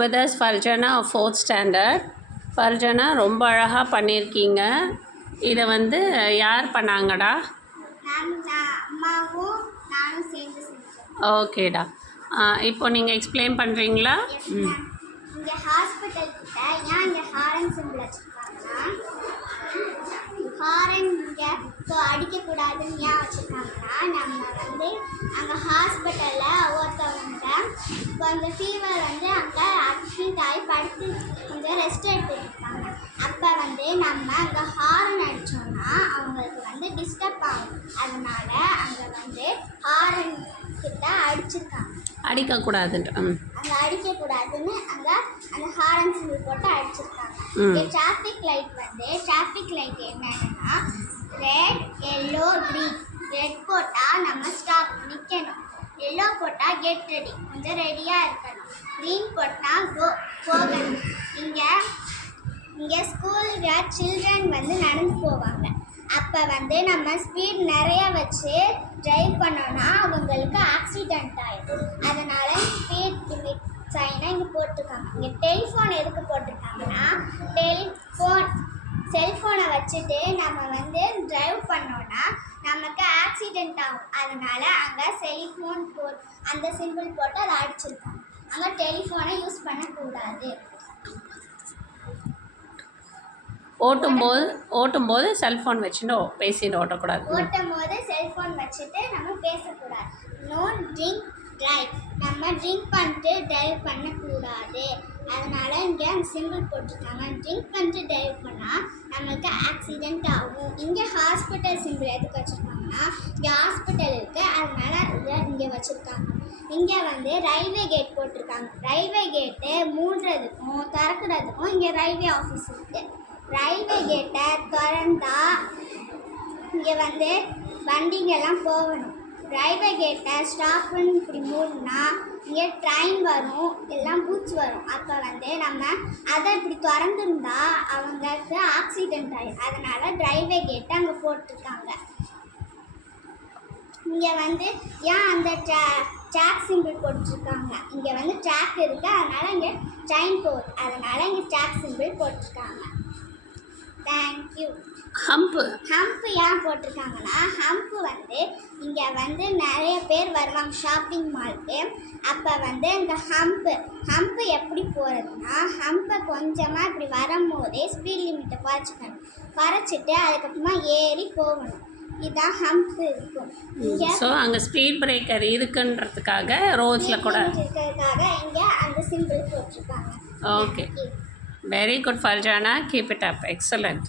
with us Farjana of 4th standard. Farjana ரொம்ப அழகாக பண்ணியிருக்கீங்க. இதை வந்து யார் பண்ணாங்கடா? அம்மாவும் நானும் சேர்ந்து செஞ்சோம். ஓகேடா. இப்போ நீங்கள் எக்ஸ்பிளைன் பண்ணுறீங்களா? இங்கே ஹாஸ்பிட்டல் கிட்ட ஏன் இங்கே ஹாரன் சிம்பிள் வச்சுருக்காங்கன்னா, ஹாரன் இங்கே ஸோ அடிக்கக்கூடாதுன்னு ஏன் வச்சுருக்காங்கன்னா, நம்ம வந்து அங்கே ஹாஸ்பிட்டலில் ஒருத்தவங்க கொஞ்சம் ஃபீவர் வந்து அங்கே அட்மிட் ஆகி படுத்து கொஞ்சம் ரெஸ்ட் எடுத்துருக்காங்க. அப்போ வந்து நம்ம அங்கே ஹாரன் அடித்தோம்னா அவங்களுக்கு வந்து டிஸ்டர்ப் ஆகும். அதனால அங்கே வந்து ஹாரன் கிட்ட அடிச்சிருக்காங்க. அடிக்கக்கூடாதுன்ட்டு அங்கே அடிக்கக்கூடாதுன்னு அங்கே அந்த ஹாரன் சிம்பிள் போட்டு அடிச்சிருக்காங்க. டிராஃபிக் லைட் வந்து டிராஃபிக் லைட் என்னன்னா ரெட், எல்லோ, க்ரீன். ரெட் போட்டால் நம்ம ஸ்டாப் நிற்கணும். எல்லோ போட்டால் கெட் ரெடி கொஞ்சம் ரெடியாக இருக்கணும். க்ரீன் போட்டால் போகணும். இங்கே ஸ்கூலில் சில்ட்ரன் வந்து நடந்து போவாங்க. அப்போ வந்து நம்ம ஸ்பீட் நிறைய வச்சு ட்ரைவ் பண்ணோன்னா அவங்களுக்கு ஆக்சிடெண்ட் ஆகிடும். அதனால் ஸ்பீட் லிமிட் சைனை இங்கே போட்டிருக்காங்க. இங்கே டெலிஃபோன் எதுக்கு போட்டிருக்காங்கன்னா, செல்ஃபோனை வச்சுட்டு நம்ம வந்து ட்ரைவ் பண்ணோன்னா நமக்கு ஆக்சிடெண்ட் ஆகும். அதனால் அங்கே செல்ஃபோன் அந்த சிம்பிள் போட்டு அதை அடிச்சிருக்காங்க. அங்கே டெலிஃபோனை யூஸ் பண்ணக்கூடாது. ஓட்டும்போது செல்ஃபோன் வச்சுட்டு பேசிட்டு ஓட்டக்கூடாது. ஓட்டும்போது செல்ஃபோன் வச்சுட்டு நம்ம பேசக்கூடாது. No drink drive. நம்ம ட்ரிங்க் பண்ணிட்டு ட்ரைவ் பண்ணக்கூடாது. அதனால் இங்கே அந்த சிம்பிள் போட்டிருக்காங்க. ட்ரிங்க் பண்ணிட்டு ட்ரைவ் பண்ணால் நமக்கு ஆக்சிடெண்ட் ஆகும். இங்கே ஹாஸ்பிட்டல் சிம்பிள் எதுக்கு வச்சுருக்காங்கன்னா, இங்கே ஹாஸ்பிட்டல் இருக்குது, அதனால் இதை இங்கே வச்சுருக்காங்க. இங்கே வந்து ரயில்வே கேட் போட்டிருக்காங்க. ரயில்வே கேட்டு மூடுறதுக்கும் திறக்கிறதுக்கும் இங்கே ரயில்வே ஆஃபீஸ் இருக்குது. ரயில்வே கேட்டை திறந்தா இங்கே வந்து வண்டிங்கெல்லாம் போகணும். ரயில்வே கேட்டை ஸ்டாப் பண்ணி இப்படி மூடினா இங்கே ட்ரெயின் வரும், எல்லாம் பூச்சி வரும். அப்போ வந்து நம்ம அதை இப்படி திறந்துருந்தா அவங்களுக்கு ஆக்சிடெண்ட் ஆகிடும். அதனால் ரயில்வே கேட்டை அங்கே போட்டிருக்காங்க. இங்கே வந்து ஏன் அந்த ட்ராக் சிம்பிள் போட்டிருக்காங்க, இங்கே வந்து ட்ராக் இருக்குது, அதனால் இங்கே ட்ரெயின் போகுது. அதனால் இங்கே ட்ராக் சிம்பிள் போட்டிருக்காங்க. தேங்க்யூ. ஹம்பு ஏன் போட்டிருக்காங்கன்னா, ஹம்பு வந்து இங்கே வந்து நிறைய பேர் வருவாங்க ஷாப்பிங் மாலுக்கு. அப்போ வந்து இந்த ஹம்பு எப்படி போகிறதுனா, ஹம்பை கொஞ்சமாக இப்படி வரும்போதே ஸ்பீட் லிமிட்டை குறைச்சிட்டு அதுக்கப்புறமா ஏறி போகணும். இதுதான் ஹம்பு இருக்கும். ஸோ அங்கே ஸ்பீட் பிரேக்கர் இருக்குன்றதுக்காக ரோட்ஸில் கூட இருக்கிறதுக்காக இங்கே அந்த சிம்பிள் போட்டிருக்காங்க. Okay, very good Farjana, keep it up, excellent.